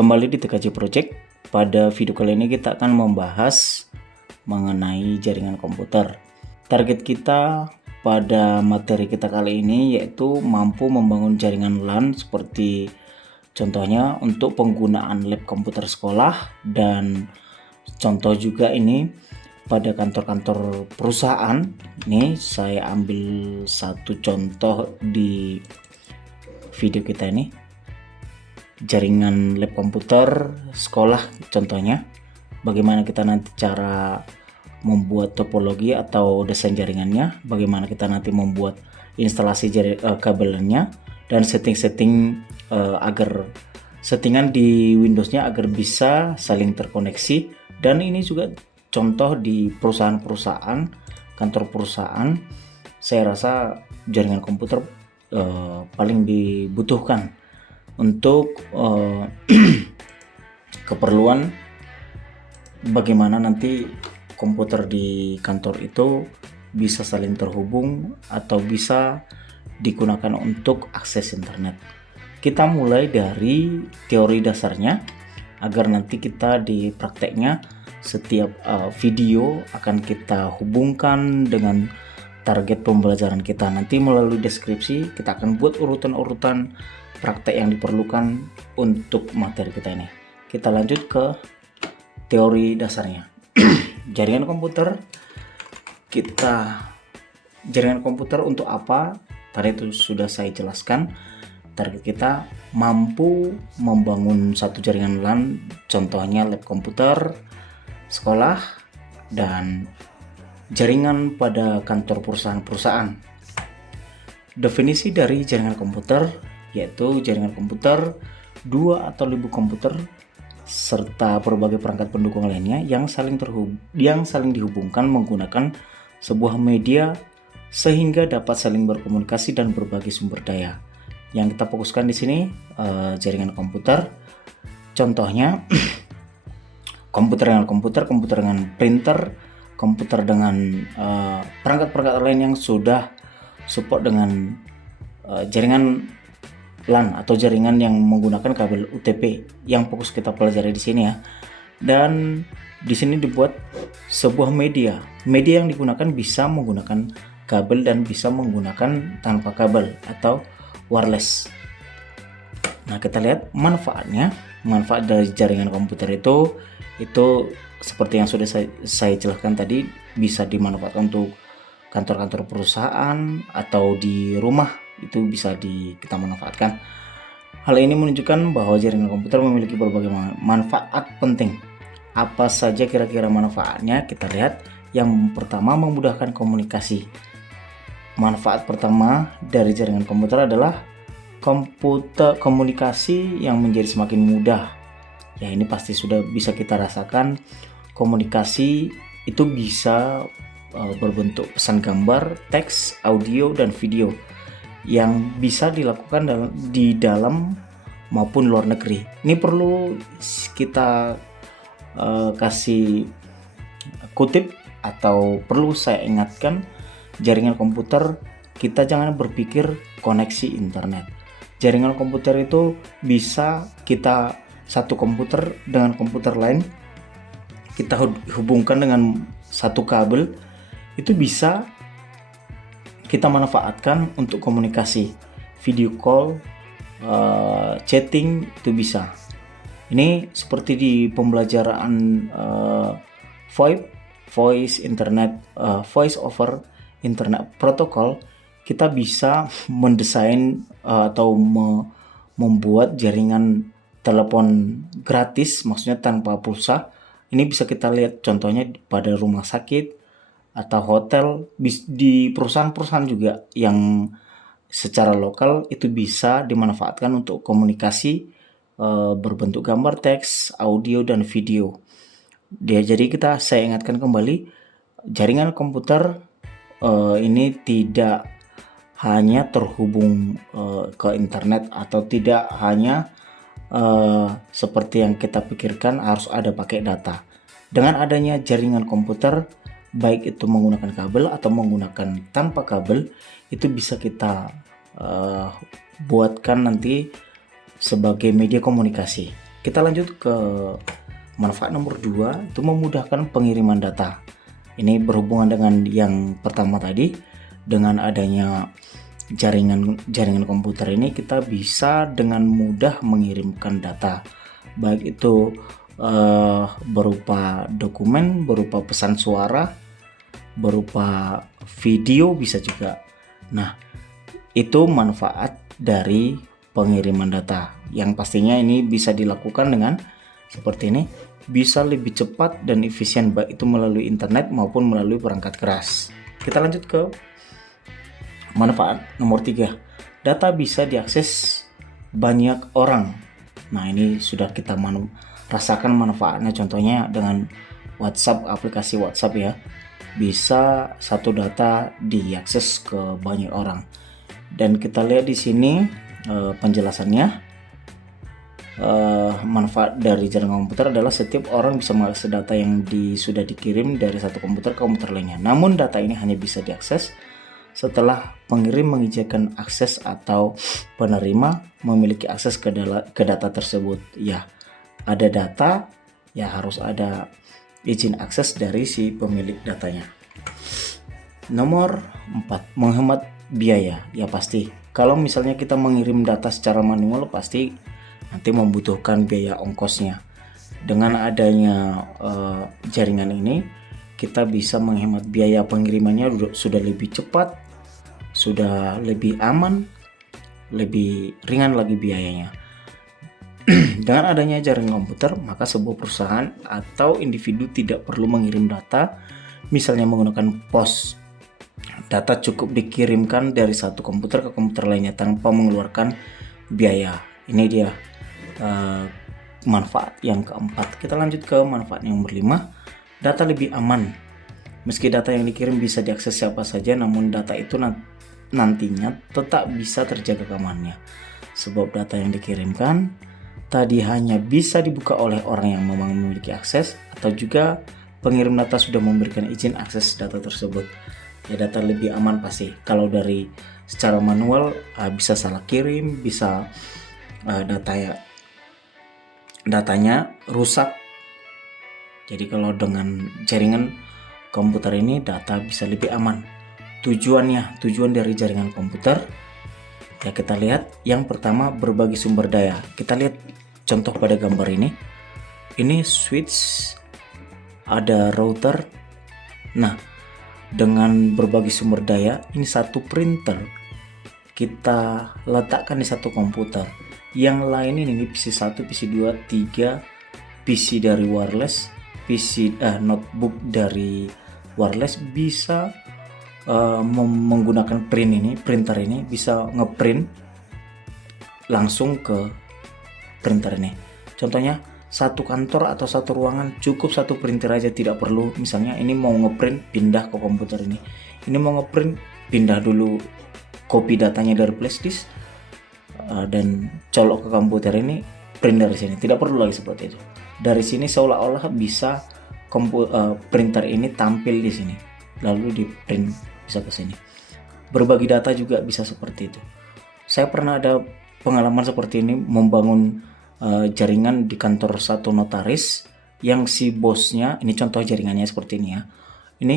Kembali di TKJ Project. Pada video kali ini kita akan membahas mengenai jaringan komputer. Target kita pada materi kita kali ini yaitu mampu membangun jaringan LAN seperti contohnya untuk penggunaan lab komputer sekolah, dan contoh juga ini pada kantor-kantor perusahaan. Ini saya ambil satu contoh di video kita ini. Jaringan lab komputer sekolah contohnya, bagaimana kita nanti cara membuat topologi atau desain jaringannya, bagaimana kita nanti membuat instalasi kabelnya, dan setting-setting agar settingan di Windowsnya agar bisa saling terkoneksi. Dan ini juga contoh di perusahaan-perusahaan, kantor perusahaan. Saya rasa jaringan komputer paling dibutuhkan untuk keperluan bagaimana nanti komputer di kantor itu bisa saling terhubung atau bisa digunakan untuk akses internet. Kita mulai dari teori dasarnya agar nanti kita di prakteknya setiap video akan kita hubungkan dengan target pembelajaran kita. Nanti melalui deskripsi kita akan buat urutan-urutan praktek yang diperlukan untuk materi kita ini. Kita lanjut ke teori dasarnya. Jaringan komputer untuk apa? Tadi itu sudah saya jelaskan. Target kita mampu membangun satu jaringan LAN, contohnya lab komputer sekolah dan jaringan pada kantor perusahaan-perusahaan. Definisi dari jaringan komputer yaitu jaringan komputer, dua atau lebih komputer serta berbagai perangkat pendukung lainnya yang saling dihubungkan menggunakan sebuah media sehingga dapat saling berkomunikasi dan berbagi sumber daya. Yang kita fokuskan di sini jaringan komputer. Contohnya komputer dengan komputer dengan printer, komputer dengan perangkat-perangkat lain yang sudah support dengan jaringan LAN atau jaringan yang menggunakan kabel UTP yang fokus kita pelajari di sini ya. Dan di sini dibuat sebuah media yang digunakan bisa menggunakan kabel dan bisa menggunakan tanpa kabel atau wireless. Nah, kita lihat manfaat dari jaringan komputer itu seperti yang sudah saya jelaskan tadi, bisa dimanfaatkan untuk kantor-kantor perusahaan atau di rumah itu bisa kita manfaatkan. Hal ini menunjukkan bahwa jaringan komputer memiliki berbagai manfaat penting. Apa saja kira-kira manfaatnya? Kita lihat. Yang pertama, memudahkan komunikasi. Manfaat pertama dari jaringan komputer adalah komunikasi yang menjadi semakin mudah. Ya, ini pasti sudah bisa kita rasakan. Komunikasi itu bisa berbentuk pesan gambar, teks, audio, dan video yang bisa dilakukan di dalam maupun luar negeri. Ini perlu kita kasih kutip atau perlu saya ingatkan, jaringan komputer kita jangan berpikir koneksi internet. Jaringan komputer itu bisa kita satu komputer dengan komputer lain kita hubungkan dengan satu kabel, itu bisa kita manfaatkan untuk komunikasi, video call, chatting, itu bisa. Ini seperti di pembelajaran VoIP, Voice over Internet Protocol, kita bisa mendesain atau membuat jaringan telepon gratis, maksudnya tanpa pulsa. Ini bisa kita lihat contohnya pada rumah sakit atau hotel, di perusahaan-perusahaan juga yang secara lokal itu bisa dimanfaatkan untuk komunikasi berbentuk gambar, teks, audio, dan video. Jadi saya ingatkan kembali, jaringan komputer ini tidak hanya terhubung ke internet atau tidak hanya seperti yang kita pikirkan harus ada pakai data. Dengan adanya jaringan komputer, baik itu menggunakan kabel atau menggunakan tanpa kabel, itu bisa kita buatkan nanti sebagai media komunikasi. Kita lanjut ke manfaat nomor 2, itu memudahkan pengiriman data. Ini berhubungan dengan yang pertama tadi. Dengan adanya jaringan komputer ini, kita bisa dengan mudah mengirimkan data, baik itu berupa dokumen, berupa pesan suara, berupa video bisa juga. Nah, itu manfaat dari pengiriman data yang pastinya ini bisa dilakukan dengan seperti ini, bisa lebih cepat dan efisien baik itu melalui internet maupun melalui perangkat keras. Kita lanjut ke manfaat nomor 3, data bisa diakses banyak orang. Nah, ini sudah kita rasakan manfaatnya, contohnya dengan WhatsApp, aplikasi WhatsApp ya, bisa satu data diakses ke banyak orang. Dan kita lihat di sini penjelasannya. Manfaat dari jaringan komputer adalah setiap orang bisa mengakses data yang sudah dikirim dari satu komputer ke komputer lainnya. Namun data ini hanya bisa diakses setelah pengirim mengizinkan akses atau penerima memiliki akses ke data tersebut. Ya, ada data, ya harus ada izin akses dari si pemilik datanya. Nomor 4, menghemat biaya. Ya pasti, kalau misalnya kita mengirim data secara manual pasti nanti membutuhkan biaya ongkosnya. Dengan adanya jaringan ini, kita bisa menghemat biaya pengirimannya, sudah lebih cepat, sudah lebih aman, lebih ringan lagi biayanya. Dengan adanya jaringan komputer, maka sebuah perusahaan atau individu tidak perlu mengirim data, misalnya menggunakan pos. Data cukup dikirimkan dari satu komputer ke komputer lainnya tanpa mengeluarkan biaya. Ini dia manfaat yang keempat. Kita lanjut ke manfaat yang kelima, data lebih aman. Meski data yang dikirim bisa diakses siapa saja, namun data itu nantinya tetap bisa terjaga keamanannya. Sebab data yang dikirimkan tadi hanya bisa dibuka oleh orang yang memang memiliki akses, atau juga pengirim data sudah memberikan izin akses data tersebut. Ya, data lebih aman pasti. Kalau dari secara manual bisa salah kirim, bisa datanya rusak. Jadi kalau dengan jaringan komputer ini data bisa lebih aman. Tujuan dari jaringan komputer ya, kita lihat yang pertama, berbagi sumber daya. Kita lihat contoh pada gambar ini. Ini switch, ada router. Nah, dengan berbagi sumber daya, ini satu printer kita letakkan di satu komputer. Yang lain ini PC1, PC2, 3 PC dari wireless, notebook dari wireless bisa menggunakan printer ini bisa ngeprint langsung ke printer ini. Contohnya satu kantor atau satu ruangan cukup satu printer aja, tidak perlu misalnya ini mau ngeprint pindah ke komputer ini mau ngeprint pindah dulu copy datanya dari flash disk dan colok ke komputer ini, print dari sini. Tidak perlu lagi seperti itu. Dari sini seolah-olah bisa printer ini tampil di sini, lalu di print bisa ke sini. Berbagi data juga bisa seperti itu. Saya pernah ada pengalaman seperti ini, membangun jaringan di kantor satu notaris yang si bosnya, ini contoh jaringannya seperti ini ya. Ini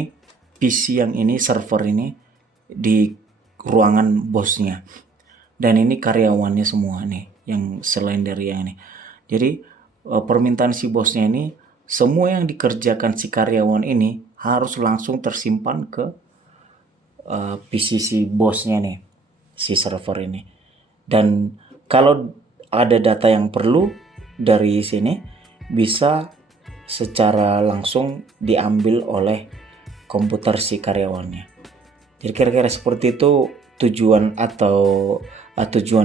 PC yang ini, server ini di ruangan bosnya. Dan ini karyawannya semua nih, yang selain dari yang ini. Jadi permintaan si bosnya ini, semua yang dikerjakan si karyawan ini harus langsung tersimpan ke PC si bosnya nih, si server ini. Dan kalau ada data yang perlu dari sini, bisa secara langsung diambil oleh komputer si karyawannya. Jadi kira-kira seperti itu tujuan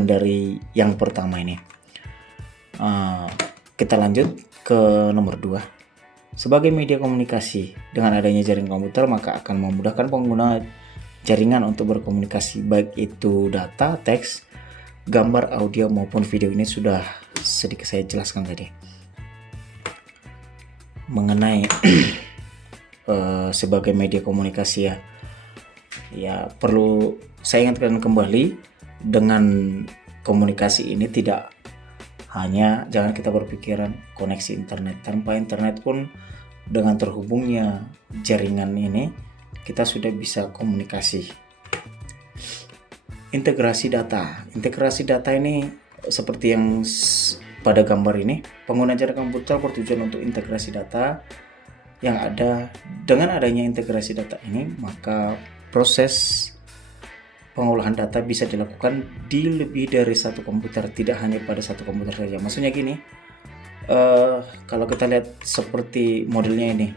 dari yang pertama ini. Kita lanjut ke nomor 2. Sebagai media komunikasi, dengan adanya jaringan komputer maka akan memudahkan pengguna jaringan untuk berkomunikasi, baik itu data, teks, gambar, audio maupun video. Ini sudah sedikit saya jelaskan tadi mengenai sebagai media komunikasi ya. Perlu saya ingatkan kembali, dengan komunikasi ini tidak Hanya jangan kita berpikiran koneksi internet. Tanpa internet pun dengan terhubungnya jaringan ini kita sudah bisa komunikasi. Integrasi data. Integrasi data ini seperti yang pada gambar ini, pengguna jaringan komputer bertujuan untuk integrasi data yang ada. Dengan adanya integrasi data ini, maka proses pengolahan data bisa dilakukan di lebih dari satu komputer, tidak hanya pada satu komputer saja. Maksudnya gini, kalau kita lihat seperti modelnya ini,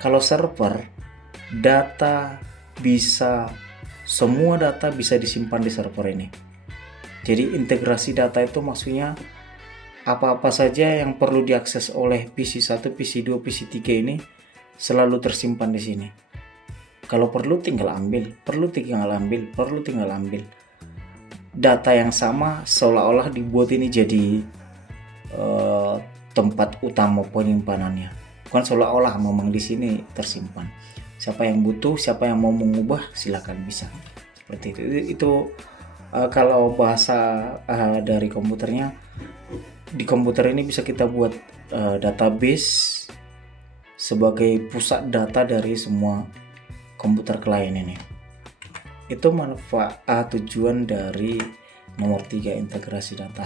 kalau server, semua data bisa disimpan di server ini. Jadi integrasi data itu maksudnya apa-apa saja yang perlu diakses oleh PC 1, PC 2, PC 3 ini selalu tersimpan di sini. Kalau perlu tinggal ambil. Data yang sama seolah-olah dibuat ini jadi tempat utama penyimpanannya. Bukan seolah-olah, memang di sini tersimpan. Siapa yang butuh, siapa yang mau mengubah, silakan bisa. Seperti itu. Itu kalau bahasa dari komputernya, di komputer ini bisa kita buat database sebagai pusat data dari semua komputer klien ini. Itu manfaat tujuan dari nomor 3, integrasi data.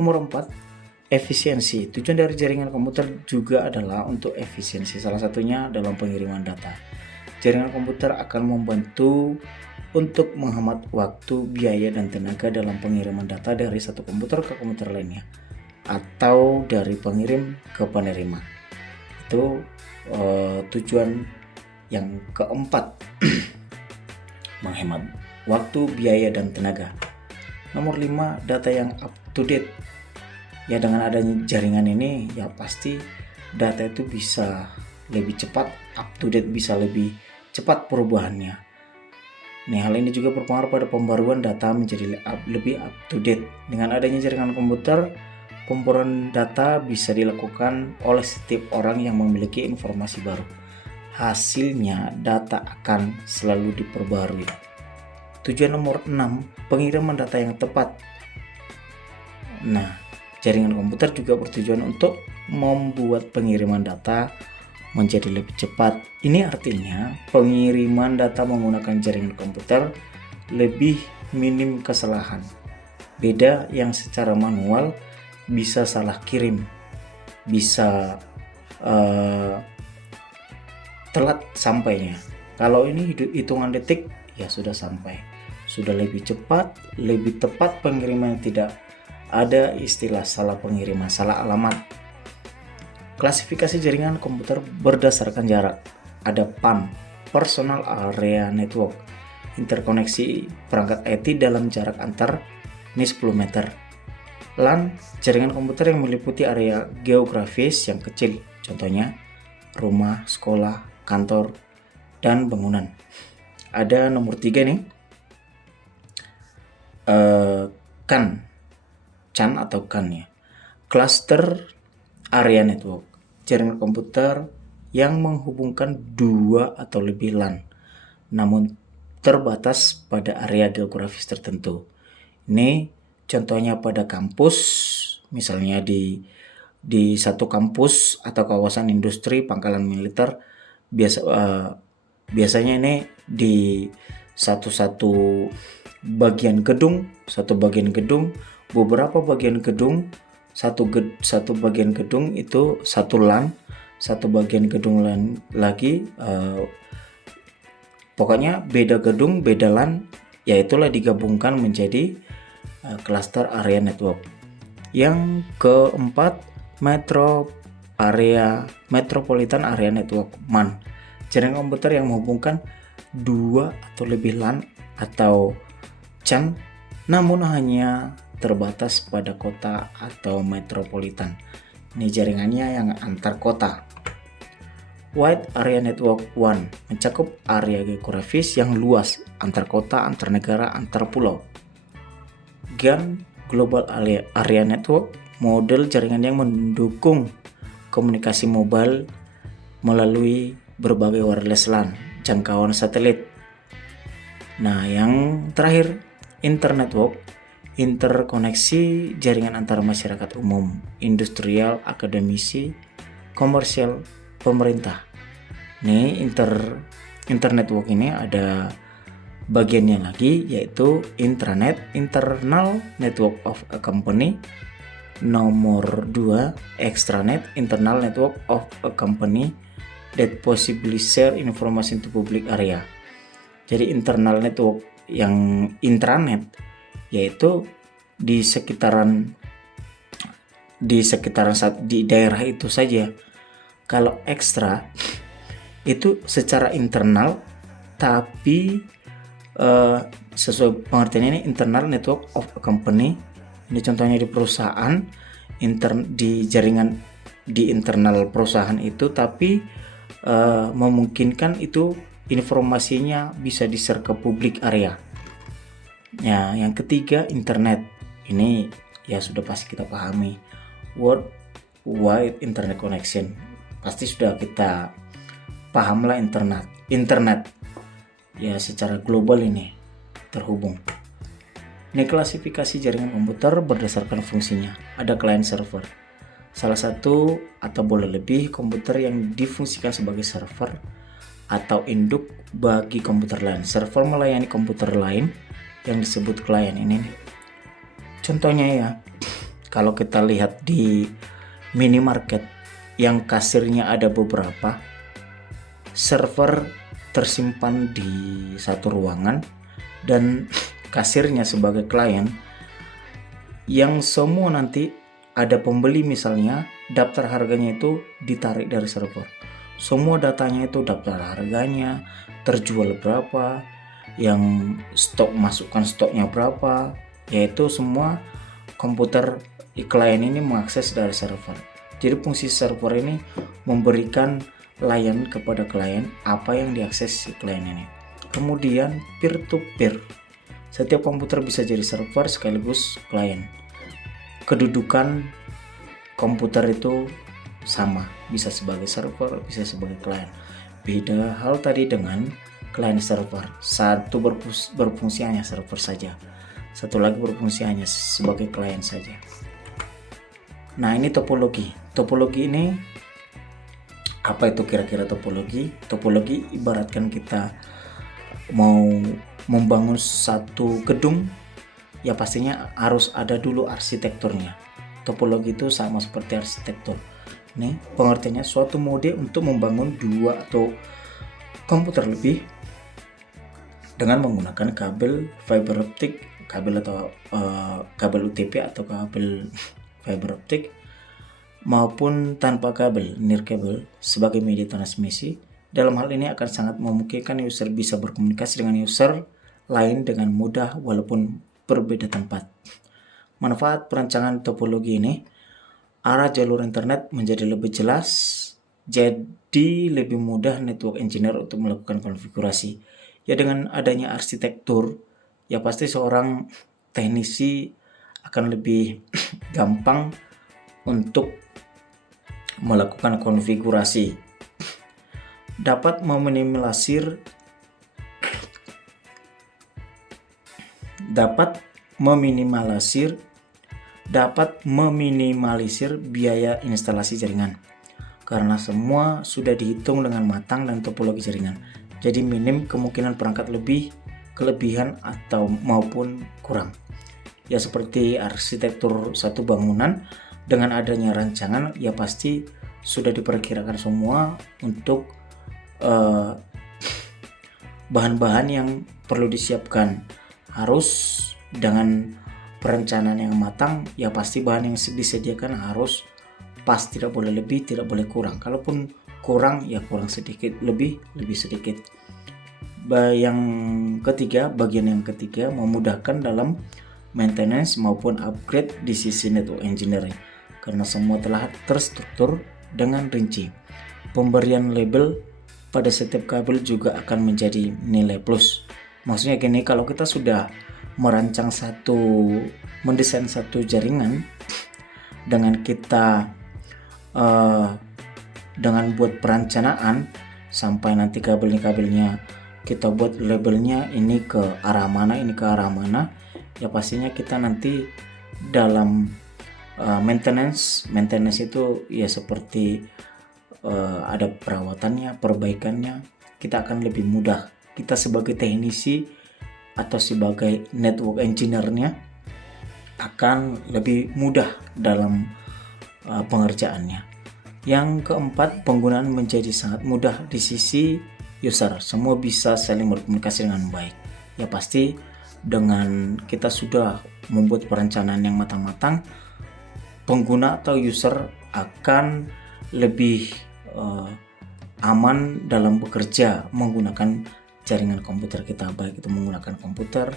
Nomor 4, efisiensi. Tujuan dari jaringan komputer juga adalah untuk efisiensi. Salah satunya dalam pengiriman data. Jaringan komputer akan membantu untuk menghemat waktu, biaya, dan tenaga dalam pengiriman data dari satu komputer ke komputer lainnya atau dari pengirim ke penerima. Itu tujuan yang keempat, menghemat waktu, biaya, dan tenaga. Nomor 5, data yang up to date. Ya, dengan adanya jaringan ini ya pasti data itu bisa lebih cepat up to date, bisa lebih cepat perubahannya. Nih, hal ini juga berpengaruh pada pembaruan data menjadi lebih up to date. Dengan adanya jaringan komputer, pembaruan data bisa dilakukan oleh setiap orang yang memiliki informasi baru. Hasilnya data akan selalu diperbarui. Tujuan nomor 6, pengiriman data yang tepat. Nah, jaringan komputer juga bertujuan untuk membuat pengiriman data menjadi lebih cepat. Ini artinya pengiriman data menggunakan jaringan komputer lebih minim kesalahan. Beda yang secara manual bisa salah kirim, bisa telat sampainya. Kalau ini hitungan detik ya sudah sampai, sudah lebih cepat, lebih tepat pengiriman, tidak ada istilah salah pengiriman, salah alamat. Klasifikasi jaringan komputer berdasarkan jarak. Ada PAN, Personal Area Network, interkoneksi perangkat IT dalam jarak antar 10 meter. LAN, jaringan komputer yang meliputi area geografis yang kecil, contohnya rumah, sekolah, kantor, dan bangunan. Ada nomor 3 nih, CAN atau CAN ya, Cluster Area Network, jaringan komputer yang menghubungkan 2 atau lebih LAN, namun terbatas pada area geografis tertentu. Ini contohnya pada kampus, misalnya di satu kampus atau kawasan industri, pangkalan militer, biasanya ini di satu bagian gedung, beberapa bagian gedung, satu bagian gedung itu satu LAN, satu bagian gedung LAN lagi, pokoknya beda gedung, beda LAN, yaitulah digabungkan menjadi cluster area network. Yang keempat, Metropolitan Area Network, MAN, jaringan komputer yang menghubungkan 2 atau lebih LAN atau CAN, namun hanya terbatas pada kota atau metropolitan. Ini jaringannya yang antar kota. Wide Area Network 1 mencakup area geografis yang luas, antar kota, antar negara, antar pulau. GAN, Global Area Network, model jaringan yang mendukung komunikasi mobile melalui berbagai wireless LAN, jangkauan satelit. Nah, yang terakhir, Internetwork, interkoneksi jaringan antara masyarakat umum, industrial, akademisi, komersial, pemerintah. Nih internet network ini ada bagiannya lagi, yaitu intranet, internal network of a company. Nomor 2, extranet, internal network of a company that possibly share information to public area. Jadi internal network yang intranet yaitu di sekitaran di daerah itu saja. Kalau ekstra itu secara internal, tapi sesuai pengertian ini internal network of a company. Ini contohnya di perusahaan, di jaringan di internal perusahaan itu, tapi memungkinkan itu informasinya bisa di-share ke publik area. Ya, yang ketiga internet. Ini ya sudah pasti kita pahami, World Wide Internet Connection. Pasti sudah kita paham lah internet. Ya secara global ini terhubung. Ini klasifikasi jaringan komputer berdasarkan fungsinya. Ada client server. Salah satu atau boleh lebih komputer yang difungsikan sebagai server atau induk bagi komputer lain. Server melayani komputer lain yang disebut client ini. Contohnya ya, kalau kita lihat di minimarket yang kasirnya ada beberapa, server tersimpan di satu ruangan dan kasirnya sebagai klien, yang semua nanti ada pembeli misalnya, daftar harganya itu ditarik dari server. Semua datanya itu daftar harganya, terjual berapa, yang stok masukkan stoknya berapa, yaitu semua komputer klien ini mengakses dari server. Jadi fungsi server ini memberikan layanan kepada klien apa yang diakses si klien ini. Kemudian peer to peer. Setiap komputer bisa jadi server sekaligus klien. Kedudukan komputer itu sama, bisa sebagai server, bisa sebagai klien. Beda hal tadi dengan client server. Satu berfungsi hanya server saja, satu lagi berfungsi hanya sebagai klien saja. Nah, ini topologi. Topologi ini apa itu kira-kira topologi? Topologi ibaratkan kita mau membangun satu gedung, ya pastinya harus ada dulu arsitekturnya. Topologi itu sama seperti arsitektur. Nih, pengertiannya suatu mode untuk membangun dua atau komputer lebih dengan menggunakan kabel fiber optik, kabel atau kabel UTP atau kabel fiber optik, maupun tanpa kabel, nirkabel sebagai media transmisi. Dalam hal ini akan sangat memungkinkan user bisa berkomunikasi dengan user lain dengan mudah walaupun berbeda tempat. Manfaat perancangan topologi ini, arah jalur internet menjadi lebih jelas, jadi lebih mudah network engineer untuk melakukan konfigurasi. Ya dengan adanya arsitektur, ya pasti seorang teknisi akan lebih gampang untuk melakukan konfigurasi. Dapat meminimalisir biaya instalasi jaringan karena semua sudah dihitung dengan matang dan topologi jaringan. Jadi minim kemungkinan perangkat kelebihan atau maupun kurang. Ya seperti arsitektur satu bangunan, dengan adanya rancangan ya pasti sudah diperkirakan semua untuk bahan-bahan yang perlu disiapkan. Harus dengan perencanaan yang matang, ya pasti bahan yang disediakan harus pas, tidak boleh lebih, tidak boleh kurang. Kalaupun kurang ya kurang sedikit, lebih sedikit. Bagian yang ketiga memudahkan dalam maintenance maupun upgrade di sisi network engineering karena semua telah terstruktur dengan rinci. Pemberian label pada setiap kabel juga akan menjadi nilai plus. Maksudnya gini, kalau kita sudah mendesain satu jaringan dengan kita dengan buat perencanaan sampai nanti kabelnya kita buat labelnya ini ke arah mana, ini ke arah mana, Ya pastinya kita nanti dalam maintenance itu ya seperti ada perawatannya, perbaikannya, kita akan lebih mudah. Kita sebagai teknisi atau sebagai network engineer-nya akan lebih mudah dalam pengerjaannya. Yang keempat, penggunaan menjadi sangat mudah di sisi user. Semua bisa saling berkomunikasi dengan baik. Ya pasti dengan kita sudah membuat perencanaan yang matang-matang, pengguna atau user akan lebih aman dalam bekerja menggunakan jaringan komputer kita, baik itu menggunakan komputer,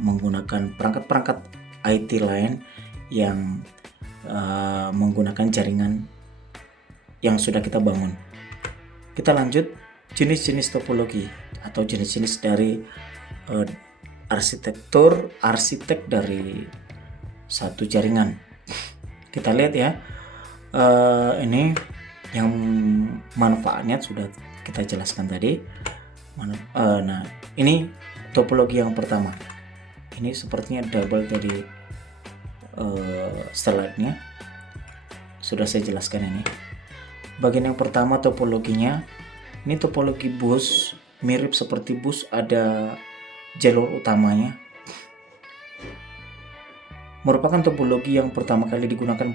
menggunakan perangkat-perangkat IT lain yang menggunakan jaringan yang sudah kita bangun. Kita lanjut jenis-jenis topologi atau jenis-jenis dari arsitek dari satu jaringan. Kita lihat ya, ini yang manfaatnya sudah kita jelaskan tadi. Nah, ini topologi yang pertama. Ini sepertinya double dari slide-nya. Sudah saya jelaskan ini. Bagian yang pertama topologinya, ini topologi bus, mirip seperti bus, ada jalur utamanya. Merupakan topologi yang pertama kali digunakan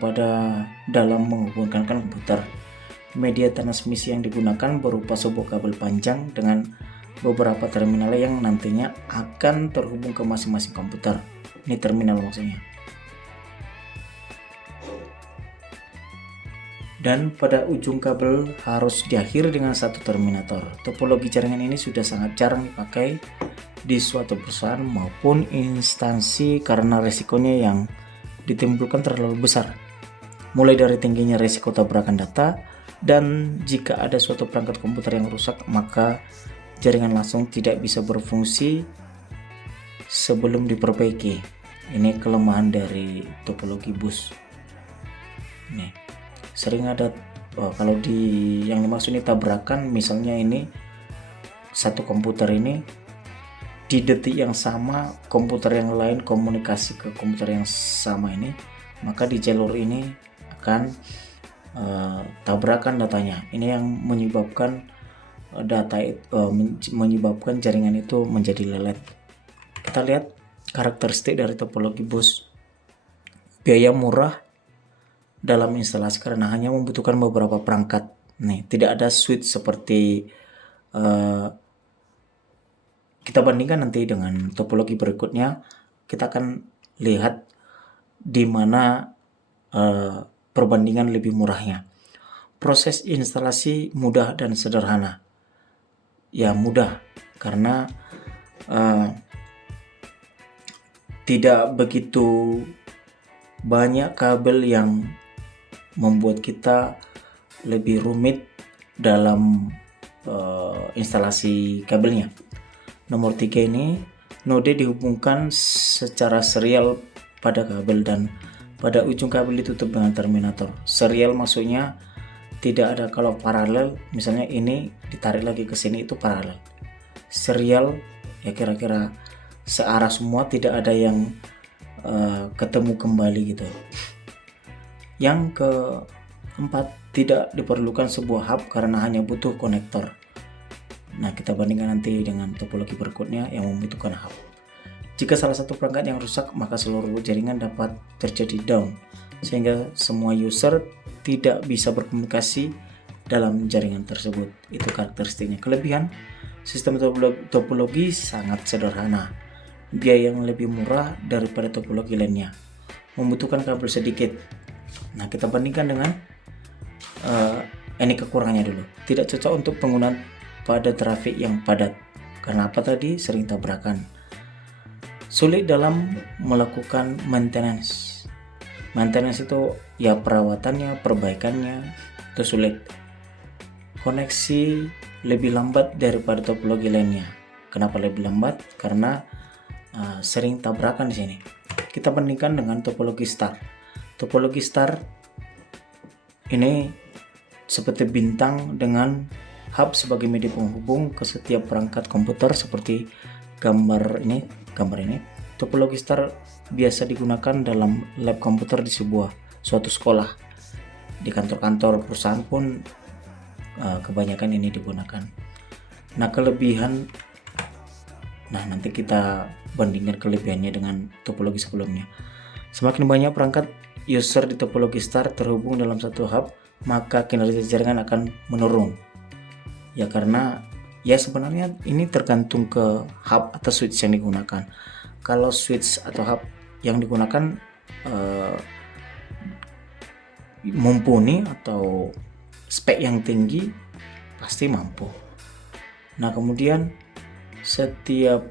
dalam menghubungkan komputer. Media transmisi yang digunakan berupa sebuah kabel panjang dengan beberapa terminal yang nantinya akan terhubung ke masing-masing komputer. Ini terminal maksudnya. Dan pada ujung kabel harus diakhiri dengan satu terminator. Topologi jaringan ini sudah sangat jarang dipakai di suatu perusahaan maupun instansi karena resikonya yang ditimbulkan terlalu besar. Mulai dari tingginya resiko tabrakan data, dan jika ada suatu perangkat komputer yang rusak, maka jaringan langsung tidak bisa berfungsi sebelum diperbaiki. Ini kelemahan dari topologi bus. Nih, sering ada kalau yang dimaksud ini tabrakan, misalnya ini satu komputer ini di detik yang sama komputer yang lain komunikasi ke komputer yang sama ini, maka di jalur ini akan tabrakan datanya. Ini yang menyebabkan menyebabkan jaringan itu menjadi lelet. Kita lihat karakteristik dari topologi bus. Biaya murah dalam instalasi karena hanya membutuhkan beberapa perangkat. Nih, tidak ada switch seperti kita bandingkan nanti dengan topologi berikutnya. Kita akan lihat di mana perbandingan lebih murahnya. Proses instalasi mudah dan sederhana. Ya mudah karena tidak begitu banyak kabel yang membuat kita lebih rumit dalam instalasi kabelnya. Nomor 3 ini, node dihubungkan secara serial pada kabel dan pada ujung kabel ditutup dengan terminator. Serial maksudnya tidak ada, kalau paralel misalnya ini ditarik lagi ke sini itu paralel. Serial ya kira-kira searah semua, tidak ada yang ketemu kembali gitu. Yang keempat, tidak diperlukan sebuah hub karena hanya butuh konektor. Nah, kita bandingkan nanti dengan topologi berikutnya yang membutuhkan hub. Jika salah satu perangkat yang rusak, maka seluruh jaringan dapat terjadi down, sehingga semua user tidak bisa berkomunikasi dalam jaringan tersebut. Itu karakteristiknya. Kelebihan, sistem topologi sangat sederhana, biaya yang lebih murah daripada topologi lainnya, membutuhkan kabel sedikit. Nah, kita bandingkan dengan ini kekurangannya dulu. Tidak cocok untuk penggunaan pada trafik yang padat. Karena apa tadi? Sering tabrakan. Sulit dalam melakukan maintenance. Maintenance itu ya perawatannya, perbaikannya itu sulit. Koneksi lebih lambat daripada topologi lainnya. Kenapa lebih lambat? Karena sering tabrakan di sini. Kita bandingkan dengan topologi star. Topologi star ini seperti bintang dengan hub sebagai media penghubung ke setiap perangkat komputer seperti gambar ini. Topologi star biasa digunakan dalam lab komputer di suatu sekolah. Di kantor-kantor perusahaan pun kebanyakan ini digunakan. Nah, nanti kita bandingkan kelebihannya dengan topologi sebelumnya. Semakin banyak perangkat user di topologi star terhubung dalam satu hub, maka kinerja jaringan akan menurun. Ya karena sebenarnya ini tergantung ke hub atau switch yang digunakan. Kalau switch atau hub yang digunakan mumpuni atau spek yang tinggi, pasti mampu. Nah, kemudian setiap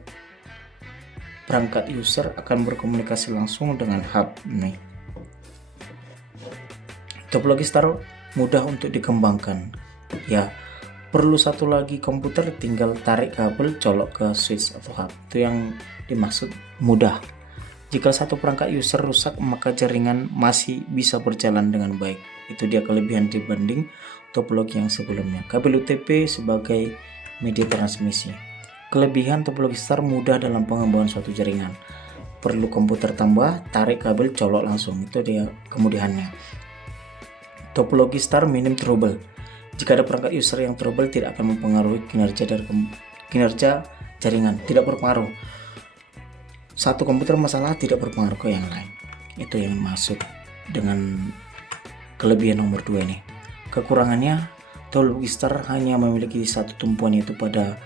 perangkat user akan berkomunikasi langsung dengan hub nih. Topologi star mudah untuk dikembangkan. Ya, perlu satu lagi komputer, tinggal tarik kabel, colok ke switch atau hub. Itu yang dimaksud mudah. Jika satu perangkat user rusak, maka jaringan masih bisa berjalan dengan baik. Itu dia kelebihan dibanding topologi yang sebelumnya. Kabel UTP sebagai media transmisi. Kelebihan topologi star mudah dalam pengembangan suatu jaringan. Perlu komputer tambah, tarik kabel, colok langsung. Itu dia kemudahannya. Topologi star minim trouble. Jika ada perangkat user yang trouble, tidak akan mempengaruhi kinerja jaringan. Tidak berpengaruh. Satu komputer masalah tidak berpengaruh ke yang lain. Itu yang masuk dengan kelebihan nomor 2 ini. Kekurangannya, topologi star hanya memiliki satu tumpuan, yaitu pada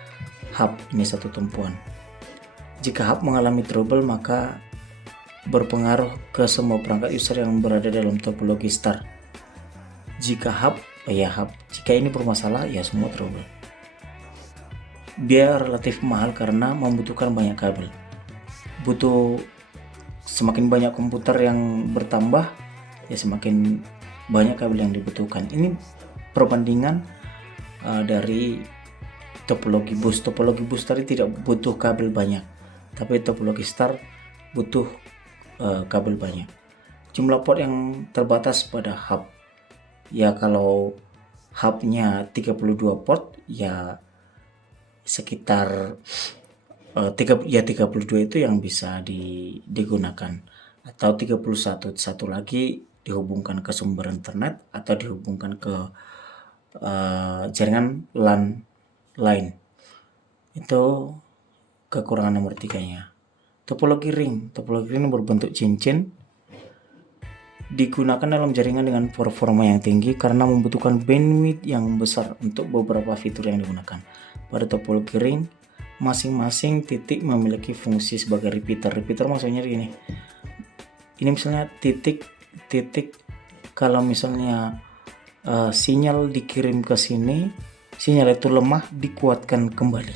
hub ini satu tumpuan. Jika hub mengalami trouble, maka berpengaruh ke semua perangkat user yang berada dalam topologi star. Jika ini bermasalah, ya semua trouble. Biaya relatif mahal karena membutuhkan banyak kabel. Semakin banyak komputer yang bertambah, ya semakin banyak kabel yang dibutuhkan. Ini perbandingan dari topologi bus. Topologi bus tadi tidak butuh kabel banyak, tapi topologi star butuh kabel banyak. Jumlah port yang terbatas pada hub. Ya kalau hubnya 32 port, ya sekitar 32 itu yang bisa digunakan, atau 31 satu lagi dihubungkan ke sumber internet atau dihubungkan ke jaringan LAN lain. Itu kekurangan nomor 3-nya. Topologi ring berbentuk cincin, digunakan dalam jaringan dengan performa yang tinggi karena membutuhkan bandwidth yang besar untuk beberapa fitur yang digunakan. Pada topologi ring, masing-masing titik memiliki fungsi sebagai repeater. Repeater maksudnya gini. Ini misalnya titik kalau misalnya sinyal dikirim ke sini, sinyal itu lemah, dikuatkan kembali.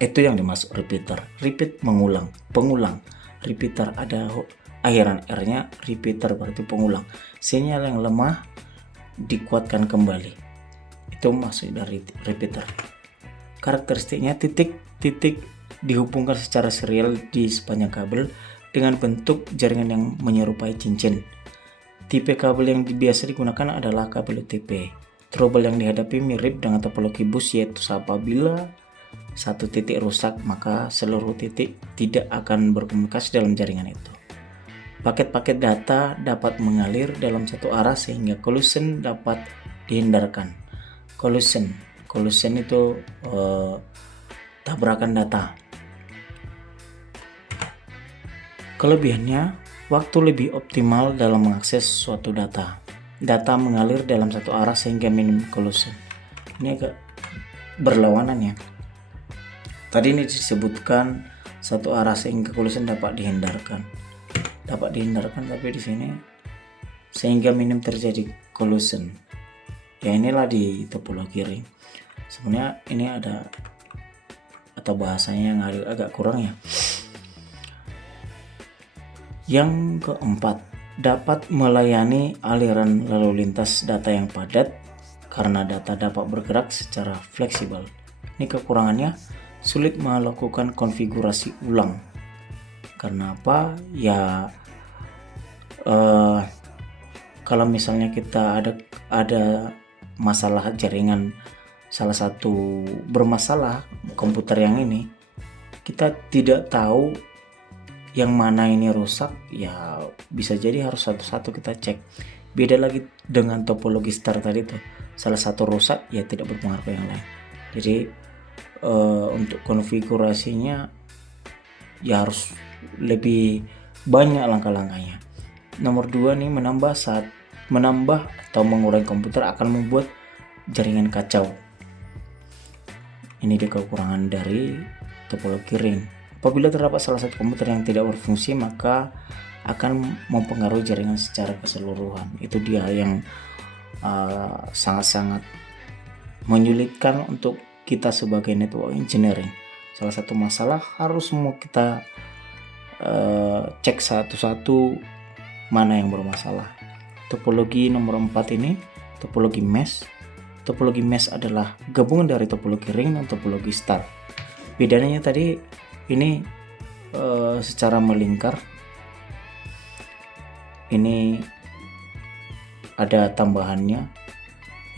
Itu yang dimaksud repeater. Repeat pengulang. Repeater ada akhiran R-nya, repeater berarti pengulang. Sinyal yang lemah dikuatkan kembali. Itu maksud dari repeater. Karakteristiknya, titik dihubungkan secara serial di sepanjang kabel dengan bentuk jaringan yang menyerupai cincin. Tipe kabel yang biasa digunakan adalah kabel UTP. Trouble yang dihadapi mirip dengan topologi bus, yaitu apabila satu titik rusak, maka seluruh titik tidak akan berkomunikasi dalam jaringan itu. Paket-paket data dapat mengalir dalam satu arah sehingga collision dapat dihindarkan. Collision itu tabrakan data. Kelebihannya, waktu lebih optimal dalam mengakses suatu data. Data mengalir dalam satu arah sehingga minim collision. Ini agak berlawanan ya. Tadi ini disebutkan satu arah sehingga collision dapat dihindarkan, tapi di sini sehingga minim terjadi collision. Ya inilah di topologi ring. Sebenarnya ini ada atau bahasanya yang agak kurang ya. Yang keempat, dapat melayani aliran lalu lintas data yang padat karena data dapat bergerak secara fleksibel. Ini kekurangannya, sulit melakukan konfigurasi ulang. Karena apa? Ya kalau misalnya kita ada masalah jaringan, salah satu bermasalah komputer yang ini, kita tidak tahu yang mana ini rusak, ya bisa jadi harus satu-satu kita cek. Beda lagi dengan topologi star tadi tuh, salah satu rusak ya tidak berpengaruh ke yang lain. Jadi untuk konfigurasinya ya harus lebih banyak langkah-langkahnya. Nomor 2 nih, menambah atau mengurangi komputer akan membuat jaringan kacau. Ini dia kekurangan dari topologi ring. Apabila terdapat salah satu komputer yang tidak berfungsi, maka akan mempengaruhi jaringan secara keseluruhan. Itu dia yang sangat-sangat menyulitkan untuk kita sebagai network engineering. Salah satu masalah harus mau kita cek satu-satu mana yang bermasalah. Topologi nomor 4 ini topologi mesh. Topologi mesh adalah gabungan dari topologi ring dan topologi star. Bedanya tadi ini secara melingkar, ini ada tambahannya.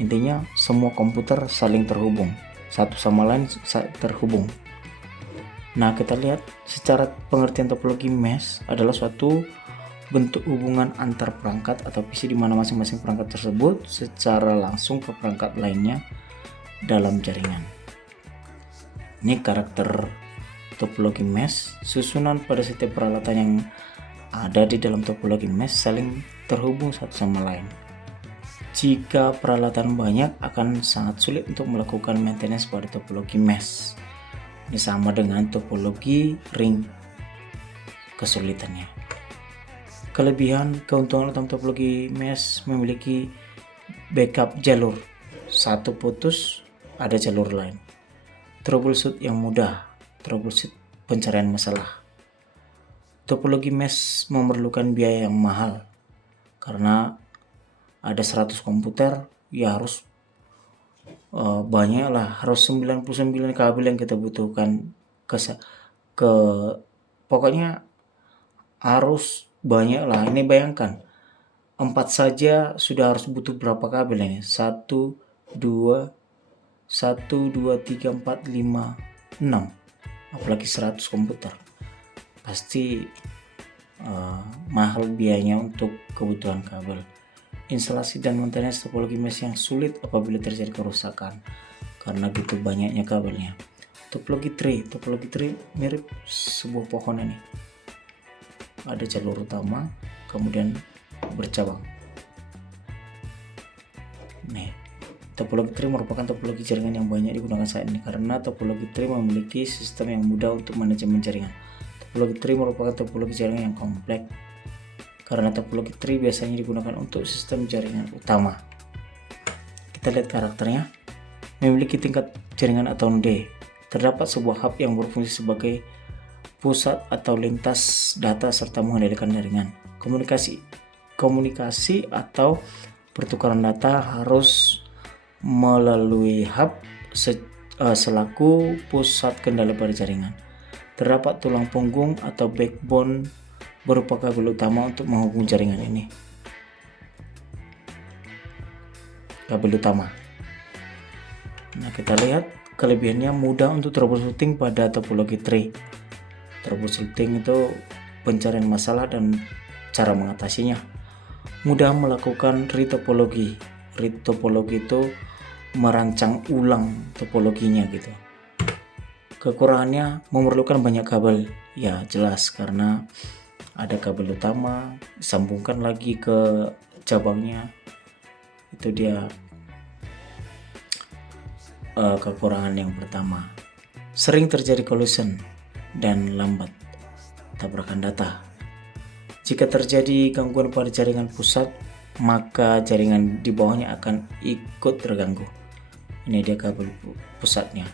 Intinya semua komputer saling terhubung, satu sama lain terhubung. Nah, kita lihat secara pengertian topologi mesh adalah suatu bentuk hubungan antar perangkat atau PC di mana masing-masing perangkat tersebut secara langsung ke perangkat lainnya dalam jaringan. Ini karakter topologi mesh. Susunan pada setiap peralatan yang ada di dalam topologi mesh saling terhubung satu sama lain. Jika peralatan banyak, akan sangat sulit untuk melakukan maintenance pada topologi mesh. Ini sama dengan topologi ring kesulitannya. Kelebihan keuntungan utama topologi mesh memiliki backup jalur. Satu putus, ada jalur lain. Troubleshoot yang mudah, troubleshoot pencarian masalah. Topologi mesh memerlukan biaya yang mahal karena ada 100 komputer, ya harus banyak lah, harus 99 kabel yang kita butuhkan pokoknya harus banyak lah. Ini bayangkan 4 saja sudah harus butuh berapa kabel ini, 1, 2, 3, 4, 5, 6, apalagi 100 komputer, pasti mahal biayanya untuk kebutuhan kabel. Instalasi dan maintenance topologi mesh yang sulit apabila terjadi kerusakan karena begitu banyaknya kabelnya. Topologi tree mirip sebuah pohon ini. Ada jalur utama, kemudian bercabang. Nih, topologi tree merupakan topologi jaringan yang banyak digunakan saat ini karena topologi tree memiliki sistem yang mudah untuk manajemen jaringan. Topologi tree merupakan topologi jaringan yang kompleks karena topologi tree biasanya digunakan untuk sistem jaringan utama. Kita lihat karakternya. Memiliki tingkat jaringan atau D. Terdapat sebuah hub yang berfungsi sebagai pusat atau lintas data serta mengendalikan jaringan. Komunikasi atau pertukaran data harus melalui hub selaku pusat kendali pada jaringan. Terdapat tulang punggung atau backbone berupa kabel utama untuk menghubungi jaringan ini. Kabel utama. Nah, kita lihat kelebihannya mudah untuk troubleshooting pada topologi tree. Troubleshooting itu pencarian masalah dan cara mengatasinya. Mudah melakukan retopologi. Retopologi itu merancang ulang topologinya gitu. Kekurangannya memerlukan banyak kabel. Ya jelas, karena ada kabel utama disambungkan lagi ke cabangnya. Itu dia kekurangan yang pertama. Sering terjadi collision dan lambat tabrakan data. Jika terjadi gangguan pada jaringan pusat, maka jaringan di bawahnya akan ikut terganggu. Ini dia kabel pusatnya.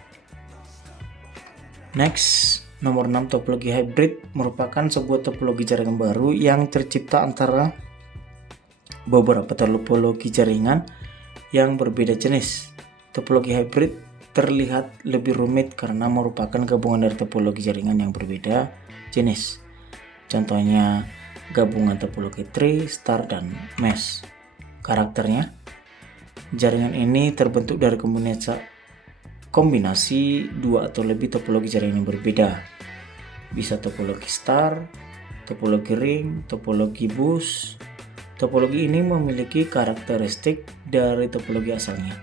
Next, nomor 6, topologi hybrid merupakan sebuah topologi jaringan baru yang tercipta antara beberapa topologi jaringan yang berbeda jenis. Topologi hybrid terlihat lebih rumit karena merupakan gabungan dari topologi jaringan yang berbeda jenis. Contohnya gabungan topologi tree, star, dan mesh. Karakternya, jaringan ini terbentuk dari kombinasi dua atau lebih topologi jaringan yang berbeda. Bisa topologi star, topologi ring, topologi bus. Topologi ini memiliki karakteristik dari topologi asalnya.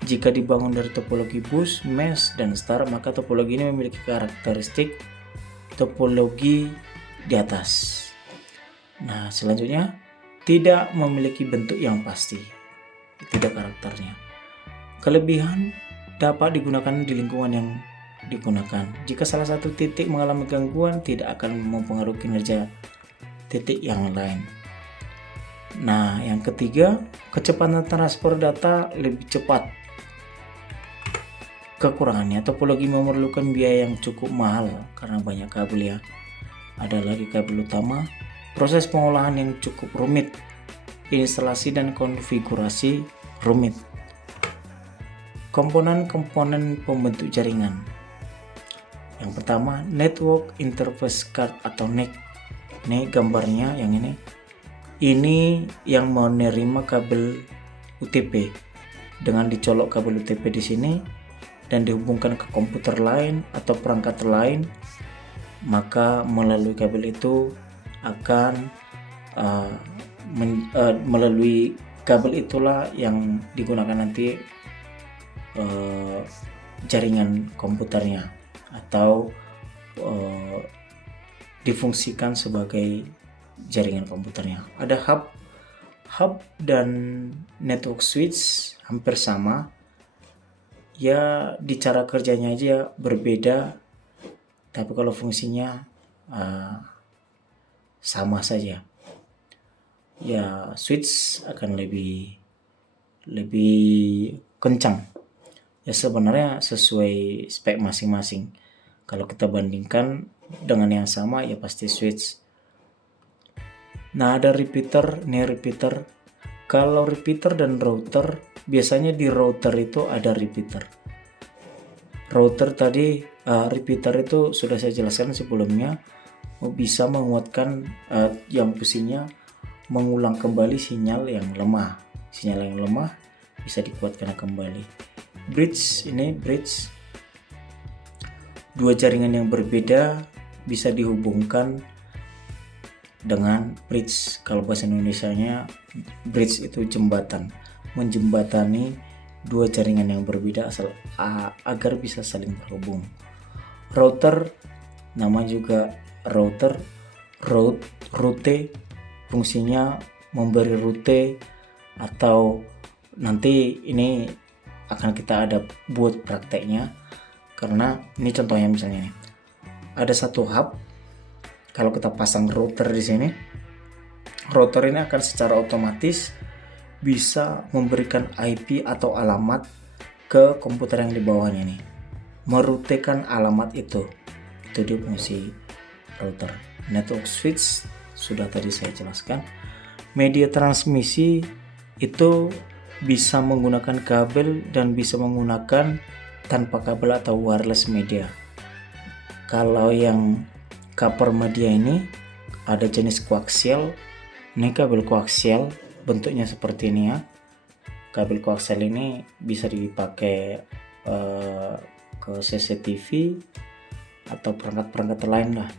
Jika dibangun dari topologi bus, mesh, dan star, maka topologi ini memiliki karakteristik topologi di atas. Nah, selanjutnya tidak memiliki bentuk yang pasti, tidak karakternya. Kelebihan dapat digunakan di lingkungan yang digunakan. Jika salah satu titik mengalami gangguan, tidak akan mempengaruhi kinerja titik yang lain. Nah, yang ketiga, kecepatan transfer data lebih cepat. Kekurangannya, topologi memerlukan biaya yang cukup mahal karena banyak kabel ya. Ada lagi kabel utama, proses pengolahan yang cukup rumit, instalasi dan konfigurasi rumit. Komponen-komponen pembentuk jaringan. Yang pertama, Network Interface Card atau NIC. Ini gambarnya yang ini. Ini yang menerima kabel UTP. Dengan dicolok kabel UTP di sini dan dihubungkan ke komputer lain atau perangkat lain, maka melalui kabel itu akan melalui kabel itulah yang digunakan nanti jaringan komputernya atau difungsikan sebagai jaringan komputernya. Ada hub dan network switch hampir sama ya, di cara kerjanya aja berbeda, tapi kalau fungsinya sama saja ya. Switch akan lebih kencang ya, sebenarnya sesuai spek masing-masing. Kalau kita bandingkan dengan yang sama ya pasti switch. Nah, ada repeater. Ini repeater. Kalau repeater dan router, biasanya di router itu ada repeater. Router tadi, repeater itu sudah saya jelaskan sebelumnya, bisa menguatkan yang fungsinya mengulang kembali sinyal yang lemah. Sinyal yang lemah bisa dikuatkan kembali. Bridge, ini bridge. Dua jaringan yang berbeda bisa dihubungkan dengan bridge. Kalau bahasa Indonesianya bridge itu jembatan, menjembatani dua jaringan yang berbeda agar bisa saling terhubung. Router, nama juga router, route, fungsinya memberi rute, atau nanti ini akan kita ada buat prakteknya, karena ini contohnya misalnya nih, ada satu hub. Kalau kita pasang router di sini, router ini akan secara otomatis bisa memberikan IP atau alamat ke komputer yang di bawahnya nih, merutekan alamat itu dia fungsi router. Network switch sudah tadi saya jelaskan. Media transmisi itu bisa menggunakan kabel dan bisa menggunakan tanpa kabel atau wireless media. Kalau yang copper media ini ada jenis koaksial. Ini kabel koaksial, bentuknya seperti ini ya. Kabel koaksial ini bisa dipakai ke CCTV atau perangkat-perangkat lain lah.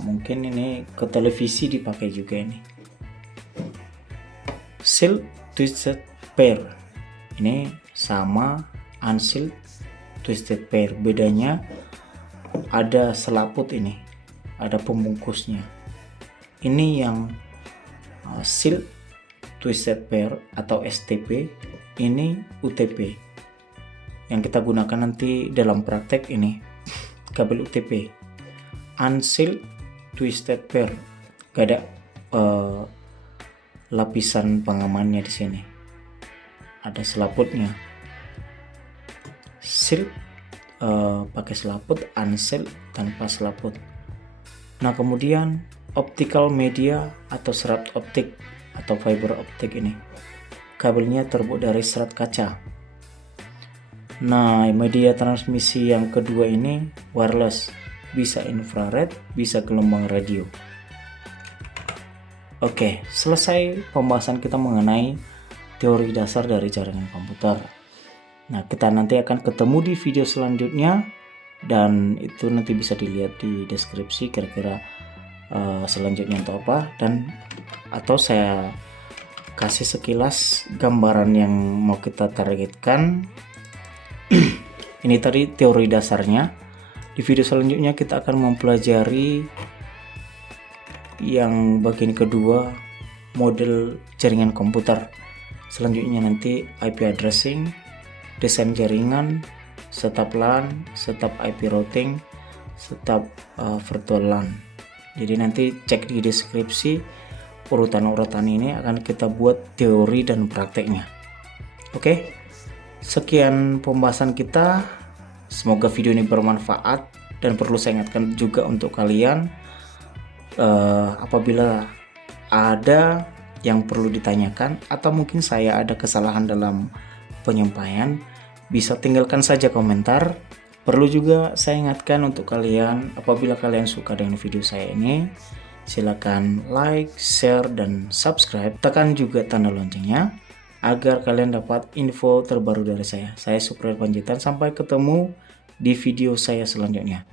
Mungkin ini ke televisi dipakai juga ini. Sealed twisted pair ini sama unsealed twisted pair. Bedanya ada selaput ini, ada pembungkusnya. Ini yang sealed twisted pair atau STP, ini UTP. Yang kita gunakan nanti dalam praktek ini kabel UTP. Unsealed twisted pair, gak ada lapisan pengamannya di sini, ada selaputnya. Sealed pakai selaput, unsealed tanpa selaput. Nah, kemudian optical media atau serat optik atau fiber optik ini, kabelnya terbuat dari serat kaca. Nah, media transmisi yang kedua ini wireless, bisa infrared, bisa gelombang radio. Oke, selesai pembahasan kita mengenai teori dasar dari jaringan komputer. Nah, kita nanti akan ketemu di video selanjutnya, dan itu nanti bisa dilihat di deskripsi kira-kira selanjutnya untuk apa, dan atau saya kasih sekilas gambaran yang mau kita targetkan. Ini tadi teori dasarnya. Di video selanjutnya kita akan mempelajari yang bagian kedua, model jaringan komputer. Selanjutnya nanti IP addressing, desain jaringan, setup LAN, setup IP routing, setup virtual LAN. Jadi nanti cek di deskripsi, urutan-urutan ini akan kita buat teori dan prakteknya. Oke, sekian pembahasan kita. Semoga video ini bermanfaat, dan perlu saya ingatkan juga untuk kalian, apabila ada yang perlu ditanyakan atau mungkin saya ada kesalahan dalam penyampaian, bisa tinggalkan saja komentar. Perlu juga saya ingatkan untuk kalian, apabila kalian suka dengan video saya ini, silakan like, share, dan subscribe. Tekan juga tanda loncengnya agar kalian dapat info terbaru dari saya. Saya Supriyo Panjaitan, sampai ketemu di video saya selanjutnya.